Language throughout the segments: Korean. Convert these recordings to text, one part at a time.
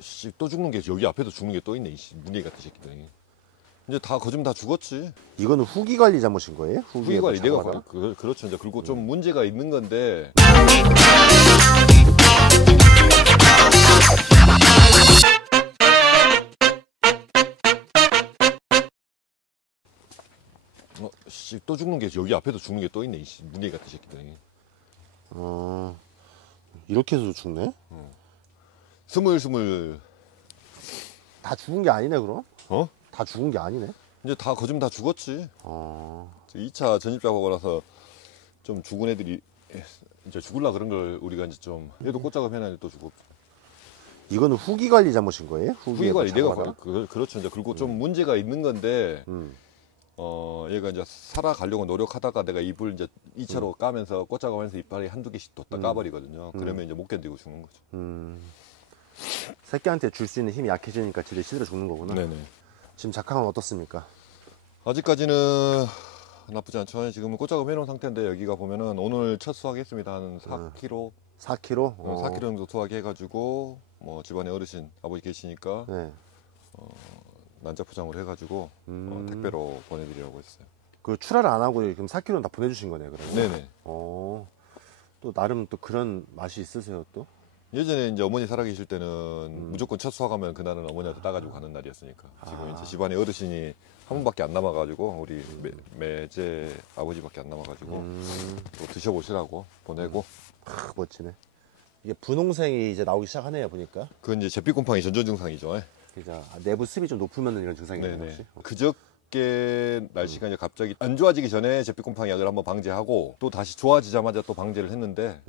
씨, 또 죽는 게 여기 앞에도 죽는 게 또 있네. 이 무늬 같은 새끼들. 이제 다 거짓말 다 죽었지. 이거는 후기 관리 잘못인 거예요? 후기 관리 내가 그렇죠. 이제 그리고 좀 문제가 있는 건데. 씨, 또 죽는 게 여기 앞에도 죽는 게 또 있네. 이 무늬 같은 새끼들. 이렇게 해서 죽네? 스물스물. 다 죽은 게 아니네 그럼? 다 죽은 게 아니네? 이제 다 거짓말 다 죽었지. 2차 전입 작업을 해서 좀 죽은 애들이 이제 죽을라 그런 걸 우리가 이제 좀 얘도 꽃작업 해놨는데 또 죽었고. 이거는 후기 관리 잘못인 거예요? 후기 관리 내가 그렇죠. 이제 그리고 좀 문제가 있는 건데 얘가 이제 살아가려고 노력하다가 내가 잎을 이제 2차로 까면서 꽃작업하면서 이빨이 한두 개씩 또 까버리거든요. 그러면 이제 못 견디고 죽는 거죠. 새끼한테 줄 수 있는 힘이 약해지니까 지들 시들어 죽는 거구나. 네네. 지금 작황은 어떻습니까? 아직까지는 나쁘지 않죠. 지금은 꽃작업 해놓은 상태인데 여기가 보면은 오늘 첫 수확했습니다. 한 4kg. 4kg? 4kg 정도 수확해가지고 뭐 집안에 어르신 아버지 계시니까 네. 난자 포장을 해가지고 택배로 보내드리라고 했어요. 그 출하를 안 하고 그럼 4kg는 다 보내주신 거네요, 그러면? 네네. 또 나름 또 그런 맛이 있으세요, 또? 예전에 이제 어머니 살아계실 때는 무조건 첫 수확하면 그날은 어머니한테 따가지고 가는 날이었으니까 지금 이제 집안에 어르신이 한 분밖에 안 남아가지고 우리 매제 아버지밖에 안 남아가지고 또 드셔보시라고 보내고. 멋지네. 이게 분홍색이 이제 나오기 시작하네요, 보니까. 그건 이제 잿빛곰팡이 전조 증상이죠. 그죠. 내부 습이 좀 높으면 이런 증상이 있나요, 혹시? 그저께 날씨가 이제 갑자기 안 좋아지기 전에 잿빛곰팡이 약을 한번 방제하고 또 다시 좋아지자마자 또 방제를 했는데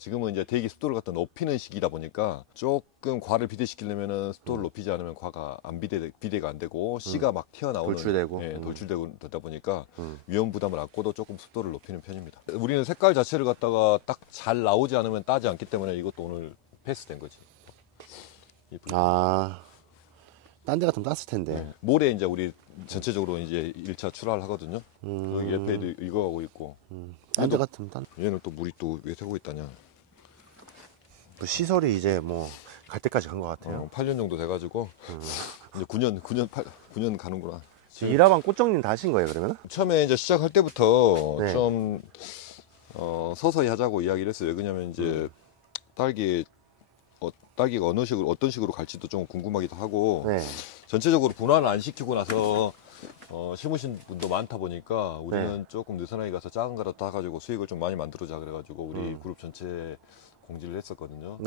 지금은 이제 대기 습도를 갖다 높이는 시기다 보니까 조금 과를 비대시키려면은 습도를 높이지 않으면 과가 안 비대가 안 되고 씨가 막 튀어나오는 돌출되고 돌출되고 되다 보니까 위험 부담을 안고도 조금 습도를 높이는 편입니다. 우리는 색깔 자체를 갖다가 딱 잘 나오지 않으면 따지 않기 때문에 이것도 오늘 패스된 거지. 딴 데 같으면 땄을 텐데. 모레 이제 우리 전체적으로 이제 1차 출하를 하거든요. 여기 옆에도 이거 하고 있고. 딴 데 같으면 얘는 또 물이 또 왜 새고 있다냐. 그 시설이 이제 뭐 갈 때까지 간 것 같아요. 8년 정도 돼가지고 이제 9년 가는구나. 일화방 꽃정리는 다 하신 거예요, 그러면? 처음에 이제 시작할 때부터 좀 서서히 하자고 이야기를 했어요. 왜냐면 이제 딸기가 어떤 식으로 갈지도 좀 궁금하기도 하고 전체적으로 분화를 안 시키고 나서 심으신 분도 많다 보니까 우리는 조금 느슨하게 가서 작은 거라도 따가지고 수익을 좀 많이 만들어자 그래가지고 우리 그룹 전체 공지를 했었거든요.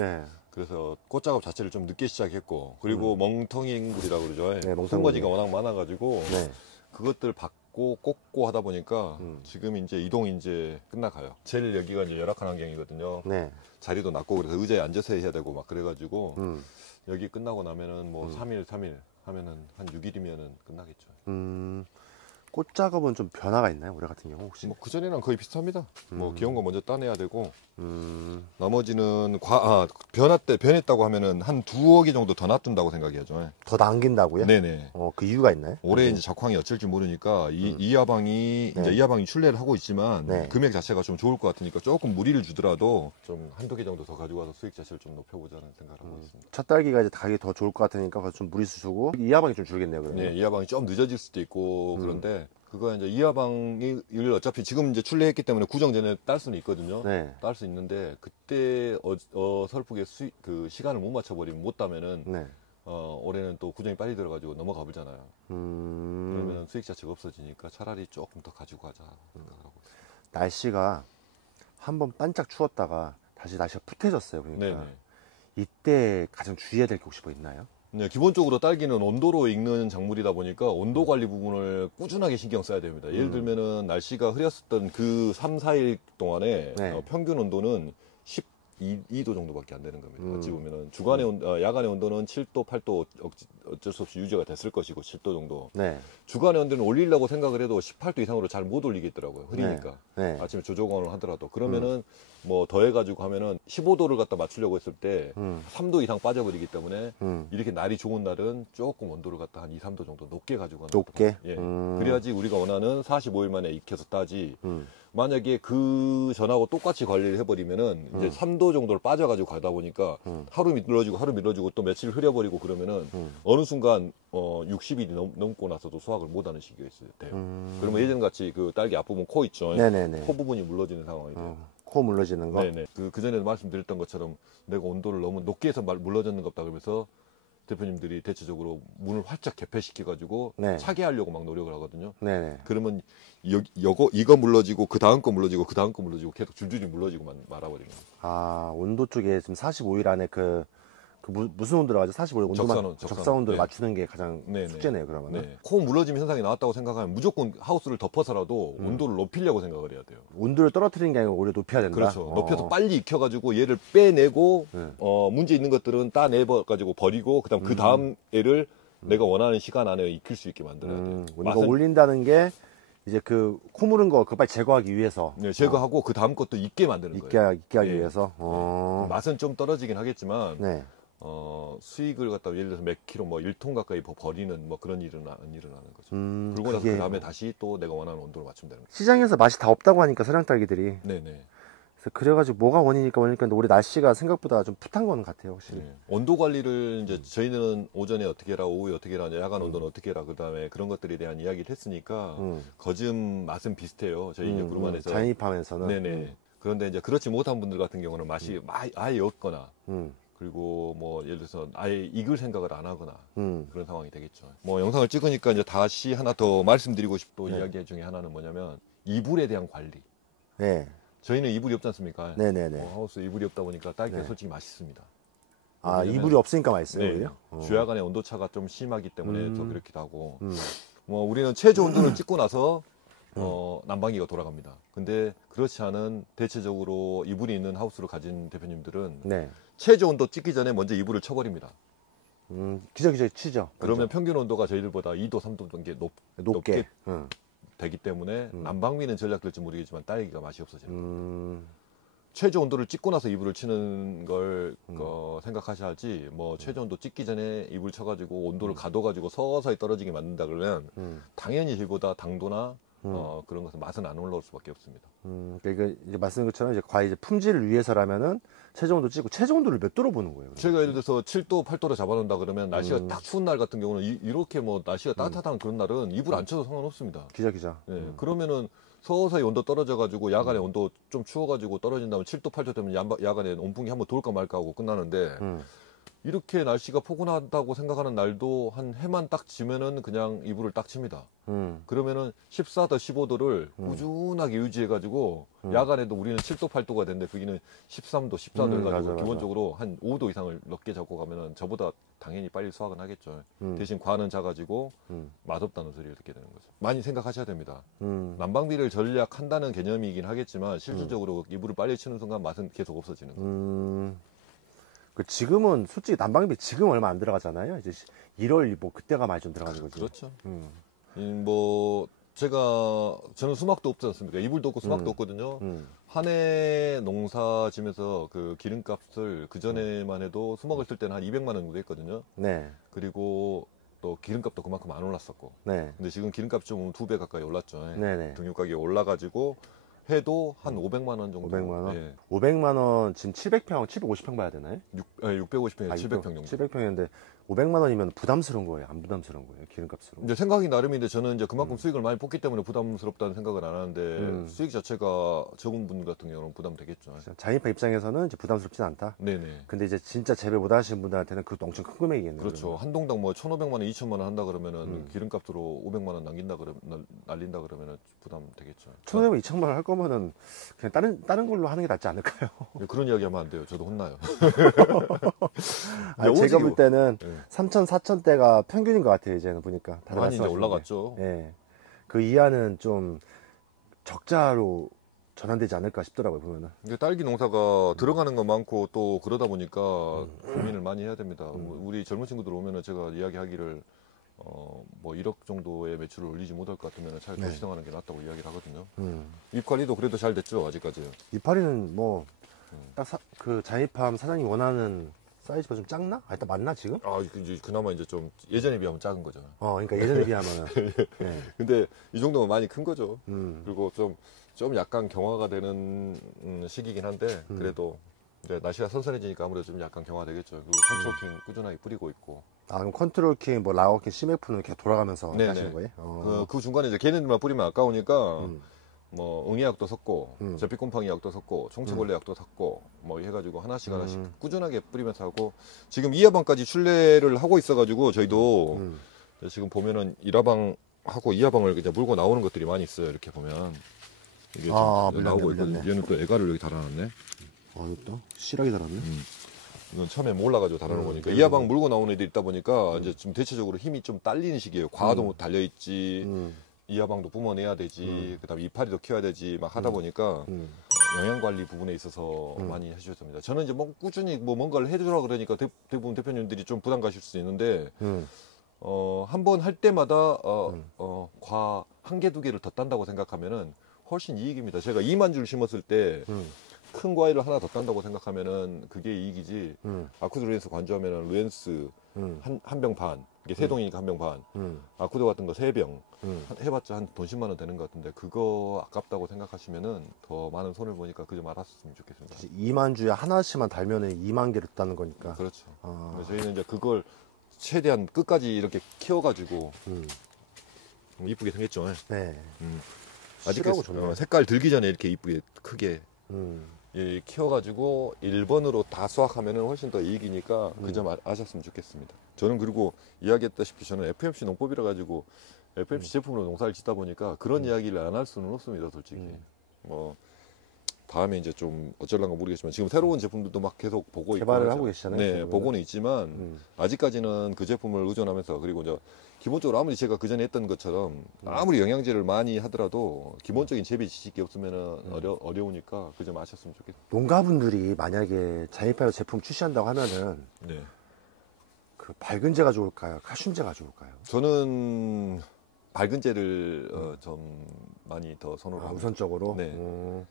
그래서 꽃작업 자체를 좀 늦게 시작했고 그리고 멍텅이앵굴이라고 그러죠. 송거지가 워낙 많아가지고 그것들 받고 꽂고 하다 보니까 지금 이제 이동이 이제 끝나가요. 제일 여기가 이제 열악한 환경이거든요. 자리도 낮고 그래서 의자에 앉아서 해야 되고 막 그래가지고 여기 끝나고 나면은 뭐 3일 하면은 한 6일이면은 끝나겠죠. 꽃작업은 좀 변화가 있나요? 올해 같은 경우 혹시? 뭐 그전이랑 거의 비슷합니다. 뭐 귀여운 거 먼저 따내야 되고 나머지는 변했다고 하면은 한 2억이 정도 더 놔둔다고 생각해야죠. 더 남긴다고요? 네네. 그 이유가 있나요? 올해 이제 작황이 어쩔지 모르니까 이하방이 이제 이하방이 출래를 하고 있지만 금액 자체가 좀 좋을 것 같으니까 조금 무리를 주더라도 좀 한두 개 정도 더 가지고 와서 수익 자체를 좀 높여보자는 생각을 하고 있습니다. 첫 딸기가 이제 가격이 더 좋을 것 같으니까 그래서 좀 무리수 주고 이하방이 좀 줄겠네요, 그러면. 네, 이하방이 좀 늦어질 수도 있고 그런데 그거 이제 이하방을 어차피 지금 이제 출래했기 때문에 구정 전에 딸 수는 있거든요. 딸 수 있는데 그때 어설프게 그 시간을 못 맞춰버리면 못 따면은 올해는 또 구정이 빨리 들어가지고 넘어가 보잖아요. 그러면 수익 자체가 없어지니까 차라리 조금 더 가지고 가자 생각하고 있어요. 날씨가 한번 반짝 추웠다가 다시 날씨가 풋해졌어요. 그러니까 이때 가장 주의해야 될 게 혹시 뭐 있나요? 네, 기본적으로 딸기는 온도로 익는 작물이다 보니까 온도 관리 부분을 꾸준하게 신경 써야 됩니다. 예를 들면은 날씨가 흐렸었던 그 3, 4일 동안에 평균 온도는 12도 정도밖에 안 되는 겁니다. 어찌 보면은 야간의 온도는 7도, 8도 어쩔 수 없이 유지가 됐을 것이고 10도 정도. 네. 주간의 온도는 올리려고 생각을 해도 18도 이상으로 잘 못 올리겠더라고요. 흐리니까. 네. 아침에 조정원을 하더라도. 그러면은 뭐 더해가지고 하면은 15도를 갖다 맞추려고 했을 때 3도 이상 빠져버리기 때문에 이렇게 날이 좋은 날은 조금 온도를 갖다 한 2, 3도 정도 높게 가지고 가는 높게? 예. 그래야지 우리가 원하는 45일 만에 익혀서 따지. 만약에 그 전하고 똑같이 관리를 해버리면은 이제 3도 정도를 빠져가지고 가다 보니까 하루 밀어주고 또 며칠 흐려버리고 그러면은 어느 순간 60일이 넘고 나서도 수확을 못하는 시기가 있어요. 돼요. 그러면 예전 같이 그 딸기 앞부분 코 있죠. 네네네. 코 부분이 물러지는 상황이 돼요. 코 물러지는 거? 네네. 그 전에도 말씀드렸던 것처럼 내가 온도를 너무 높게 해서 물러졌는 것 같다 그러면서 대표님들이 대체적으로 문을 활짝 개폐시켜가지고 네. 차게 하려고 막 노력을 하거든요. 네네. 그러면 이거 물러지고 그 다음 거 물러지고 그 다음 거 물러지고 계속 줄줄이 물러지고 말아버리는 거예요. 아, 온도 쪽에 지금 45일 안에 무슨 온도로 가죠? 45일 온도만 적사 온도를 네. 맞추는 게 가장 네네. 숙제네요, 그러면. 네. 코 물러짐 현상이 나왔다고 생각하면 무조건 하우스를 덮어서라도 온도를 높이려고 생각을 해야 돼요. 온도를 떨어뜨리는 게 아니라 오히려 높여야 된다. 그렇죠. 높여서 빨리 익혀가지고 얘를 빼내고 네. 문제 있는 것들은 따내가지고 버리고 그 다음 애를 내가 원하는 시간 안에 익힐 수 있게 만들어야 돼요. 우리가 올린다는 게 이제 그 코 물은 거 그거 빨리 제거하기 위해서. 네, 제거하고 그 다음 것도 익게 만드는 거예요. 익게 하기 네. 위해서. 맛은 좀 떨어지긴 하겠지만 네. 수익을 갖다 예를 들어서 몇 킬로 뭐 1톤 가까이 버리는 뭐 그런 일은 안 일어나는 거죠. 그러고 나서 그 다음에 다시 또 내가 원하는 온도로 맞추면 되는 거죠. 시장에서 맛이 다 없다고 하니까 서량 딸기들이. 네네. 그래가지고 뭐가 원인일까 근데 올해 날씨가 생각보다 좀 풋한 거는 같아요, 확실히. 네. 온도 관리를 이제 저희는 오전에 어떻게 해라, 오후에 어떻게 해라, 야간 온도는 어떻게 해라, 그 다음에 그런 것들에 대한 이야기를 했으니까 거즘 맛은 비슷해요. 저희 이제 구름안에서 자연입하면서는. 네네. 그런데 이제 그렇지 못한 분들 같은 경우는 맛이 아예 없거나 그리고 뭐 예를 들어서 아예 익을 생각을 안 하거나 그런 상황이 되겠죠. 뭐 영상을 찍으니까 이제 다시 하나 더 말씀드리고 싶은 이야기 중에 하나는 뭐냐면 이불에 대한 관리. 네. 저희는 이불이 없지 않습니까? 네네네. 하우스 이불이 없다 보니까 딸기가 솔직히 맛있습니다. 아, 이불이 없으니까 맛있어요, 네. 오히려? 주야간의 온도차가 좀 심하기 때문에 더 그렇기도 하고. 뭐 우리는 최저 온도를 찍고 나서 난방기가 돌아갑니다. 근데 그렇지 않은 대체적으로 이불이 있는 하우스를 가진 대표님들은 네. 최저 온도 찍기 전에 먼저 이불을 쳐버립니다. 기저귀 치죠. 그러면 먼저. 평균 온도가 저희들보다 2도, 3도 정도 높게 되기 때문에 난방비는 전략될지 모르겠지만 딸기가 맛이 없어지는 거예요. 최저 온도를 찍고 나서 이불을 치는 걸 생각하셔야지 뭐 최저 온도 찍기 전에 이불 쳐가지고 온도를 가둬가지고 서서히 떨어지게 만든다 그러면 당연히 저희보다 당도나 그런 것은 맛은 안 올라올 수밖에 없습니다. 그러니까 이제 말씀드린 것처럼 이제 과연 이제 품질을 위해서라면은 최저 온도 찍고 최저 온도를 몇 도로 보는 거예요? 제가 예를 들어서 7도, 8도로 잡아놓는다 그러면 날씨가 딱 추운 날 같은 경우는 이렇게 뭐 날씨가 따뜻한 그런 날은 이불 안 쳐도 상관없습니다. 기자. 네, 그러면은 서서히 온도 떨어져가지고 야간에 온도 좀 추워가지고 떨어진다면 7도, 8도 되면 야간에 온풍기 한번 돌까 말까 하고 끝나는데 이렇게 날씨가 포근하다고 생각하는 날도 한 해만 딱 지면은 그냥 이불을 딱 칩니다. 그러면은 14도, 15도를 꾸준하게 유지해가지고 야간에도 우리는 7도, 8도가 되는데 거기는 13도, 14도 해가지고 맞아. 기본적으로 한 5도 이상을 넘게 잡고 가면은 저보다 당연히 빨리 수확은 하겠죠. 대신 과는 작아지고 맛없다는 소리를 듣게 되는 거죠. 많이 생각하셔야 됩니다. 난방비를 전략한다는 개념이긴 하겠지만 실질적으로 이불을 빨리 치는 순간 맛은 계속 없어지는 거죠. 지금은 솔직히 난방비 지금 얼마 안 들어가잖아요. 이제 1월 뭐 그때가 많이 좀 들어가는 거지. 그렇죠. 뭐 저는 수막도 없지 않습니까? 이불도 없고 수막도 없거든요. 한 해 농사 지면서 그 기름값을 그 전에만 해도 수막을 쓸 때는 한 200만 원 정도 했거든요. 네. 그리고 또 기름값도 그만큼 안 올랐었고. 네. 근데 지금 기름값이 좀 2배 가까이 올랐죠. 네네. 등유 가격이 올라가지고 해도 한 500만 원 정도. 500만 원? 예. 500만 원 지금 700평, 750평 봐야 되나요? 650평에 700평 정도. 700평인데 500만 원이면 부담스러운 거예요? 안 부담스러운 거예요? 기름값으로? 이제 생각이 나름인데 저는 이제 그만큼 수익을 많이 뽑기 때문에 부담스럽다는 생각을 안 하는데 수익 자체가 적은 분 같은 경우는 부담되겠죠. 자인파 입장에서는 이제 부담스럽진 않다. 네네. 근데 이제 진짜 재배 못 하시는 분들한테는 그것도 엄청 큰 금액이겠네요. 그렇죠. 그러면. 한 동당 뭐 1,500만 원, 2,000만 원 한다 그러면은 기름값으로 500만 원 날린다 그러면은 부담 되겠죠. 1,500만 2,000만 원 할 거면은 그냥 다른 걸로 하는 게 낫지 않을까요? 그런 이야기 하면 안 돼요. 저도 혼나요. 아니, 제가 볼 때는 네. 3,000, 4,000대가 평균인 것 같아요. 이제는 보니까. 많이 이제 올라갔죠. 예. 그 이하는 좀 적자로 전환되지 않을까 싶더라고요, 보면은. 이게 딸기 농사가 들어가는 거 많고 또 그러다 보니까 고민을 많이 해야 됩니다. 우리 젊은 친구들 오면은 제가 이야기하기를 뭐 1억 정도의 매출을 올리지 못할 것 같으면 차라리 네. 도시정하는 게 낫다고 이야기를 하거든요. 잎 관리도 그래도 잘 됐죠, 아직까지. 이파리는 뭐, 딱 그 자이팜 사장님 원하는 사이즈가 좀 작나? 아, 일단 맞나, 지금? 아, 이제 그나마 이제 좀 예전에 비하면 작은 거죠. 그러니까 예전에 비하면은. 네. 근데 이 정도면 많이 큰 거죠. 음. 그리고 좀 약간 경화가 되는 시기긴 한데 그래도 이제 날씨가 선선해지니까 아무래도 좀 약간 경화되겠죠. 그리고 컨트롤킹 꾸준하게 뿌리고 있고. 아, 그럼 컨트롤킹, 뭐, 라워킹, CMF는 이렇게 돌아가면서 네네. 하시는 거예요? 그 중간에 이제 걔네들만 뿌리면 아까우니까 음. 뭐 응애약도 섞고 제피곰팡이 약도 섞고 총체벌레 약도 섞고 뭐 해가지고 하나씩 꾸준하게 뿌리면서 하고 지금 2하방까지 출래를 하고 있어가지고 저희도 지금 보면은 1하방 하고 2하방을 그냥 물고 나오는 것들이 많이 있어요. 이렇게 보면 이게 물렸네, 나오고 있거든요. 물렸네. 얘는 또 애가를 여기 달아놨네. 이거 또 실하게 달았네. 이건 처음에 몰라가지고 달아놓은 거니까 2하방 물고 나오는 애들이 있다 보니까 이제 좀 대체적으로 힘이 좀 딸리는 시기예요. 과도 달려있지. 이하방도 뿜어내야 되지, 그다음에 이파리도 키워야 되지, 막 하다 보니까 영양 관리 부분에 있어서 많이 해주셔야 됩니다. 저는 이제 뭐 꾸준히 뭐 뭔가를 해주라 그러니까 대부분 대표님들이 좀 부담 가실 수 있는데, 한 번 할 때마다 과 한 개, 두 개를 더 딴다고 생각하면은 훨씬 이익입니다. 제가 2만 줄 심었을 때 큰 과일을 하나 더 딴다고 생각하면은 그게 이익이지. 아쿠드 루엔스 관주하면은 루엔스 한 병 반, 이게 세 동이니까 한 병 반. 아쿠드 같은 거 3병. 해봤자 한 돈 10만 원 되는 것 같은데 그거 아깝다고 생각하시면은 더 많은 손을 보니까 그 좀 알았으면 좋겠습니다. 2만 주에 하나씩만 달면은 2만 개를 따는 거니까. 그렇죠. 근데 저희는 이제 그걸 최대한 끝까지 이렇게 키워가지고 이쁘게 생겼죠. 네. 아직 실하고 좋네요. 색깔 들기 전에 이렇게 이쁘게 크게 키워가지고 1번으로 다 수확하면은 훨씬 더 이익이니까 그 점 아셨으면 좋겠습니다. 저는 그리고 이야기했다시피 저는 FMC 농법이라 가지고 FMC 제품으로 농사를 짓다 보니까 그런 이야기를 안 할 수는 없습니다, 솔직히. 뭐 다음에 이제 좀 어쩔란가 모르겠지만 지금 새로운 제품들도 막 계속 보고 개발을 있고 하고 계시잖아요. 네, 지금은. 보고는 있지만 아직까지는 그 제품을 의존하면서 그리고 이제 기본적으로 아무리 제가 그 전에 했던 것처럼 아무리 영양제를 많이 하더라도 기본적인 재배 지식이 없으면은 어려우니까 그 점 아셨으면 좋겠어요. 농가분들이 만약에 자이파이어 제품 출시한다고 하면은 네. 그 밝은제가 좋을까요? 칼슘제가 좋을까요? 저는 밝은제를 좀 많이 더 선호합니다. 우선적으로. 네.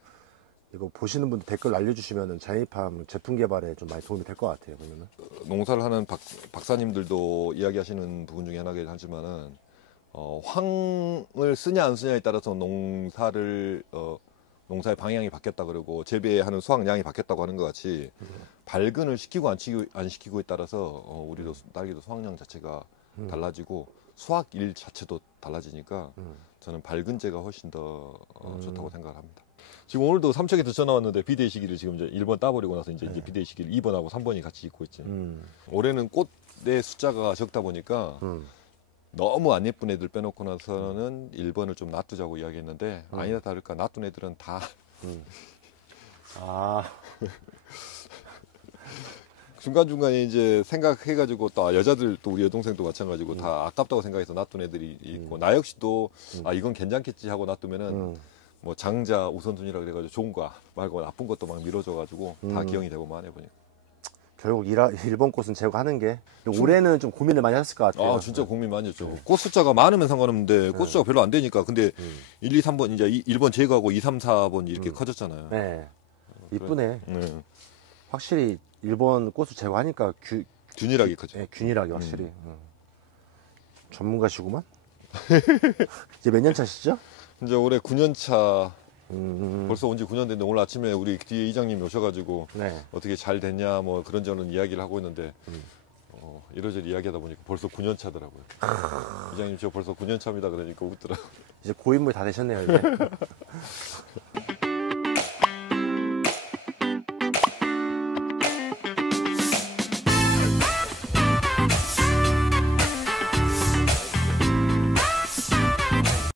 이거 보시는 분들 댓글 알려주시면은 자이팜 제품 개발에 좀 많이 도움이 될 것 같아요. 그러면은. 농사를 하는 박사님들도 이야기하시는 부분 중에 하나긴 하지만은 황을 쓰냐 안 쓰냐에 따라서 농사의 방향이 바뀌었다 그러고 재배하는 수확량이 바뀌었다고 하는 것 같이 발근을 시키고 안 시키고에 따라서 우리도 딸기도 수확량 자체가 달라지고 수확일 자체도 달라지니까 저는 밝은제가 훨씬 더 좋다고 생각을 합니다. 지금 오늘도 삼척에 들쳐 나왔는데 비대위 시기를 지금 이제 1번 따버리고 나서 이제 비대위 시기를 2번하고 3번이 같이 있고 있지. 올해는 꽃의 숫자가 적다 보니까 너무 안 예쁜 애들 빼놓고 나서는 1번을 좀 놔두자고 이야기했는데 아니나 다를까 놔둔 애들은 다 중간중간에 이제 생각해가지고 또 여자들 또 우리 여동생도 마찬가지고 다 아깝다고 생각해서 놔둔 애들이 있고 나 역시도 이건 괜찮겠지 하고 놔두면은 뭐 장자 우선순위라 그래가지고 좋은 거 말고 나쁜 것도 막 밀어줘가지고 다 기형이 되고 많이 보니까 결국 일본 꽃은 제거하는 게 올해는 좀 고민을 많이 하셨을 것 같아요. 진짜 고민 많이 했죠. 꽃 숫자가 많으면 상관없는데 꽃 숫자가 별로 안 되니까 근데 1, 2, 3번 이제 1번 제거하고 2, 3, 4번 이렇게 커졌잖아요. 네. 이쁘네. 네. 확실히 일본 꽃을 제거하니까 균일하게 커져. 네, 균일하게 확실히. 전문가시구만. 이제 몇 년 차시죠? 이제 올해 9년 차. 벌써 온 지 9년 됐는데 오늘 아침에 우리 뒤에 이장님이 오셔가지고 네. 어떻게 잘 됐냐 뭐 그런저런 이야기를 하고 있는데 이러저러 이야기하다 보니까 벌써 9년 차더라고요. 이장님 저 벌써 9년 차입니다 그러니까 웃더라고요. 이제 고인물 다 되셨네요, 이제.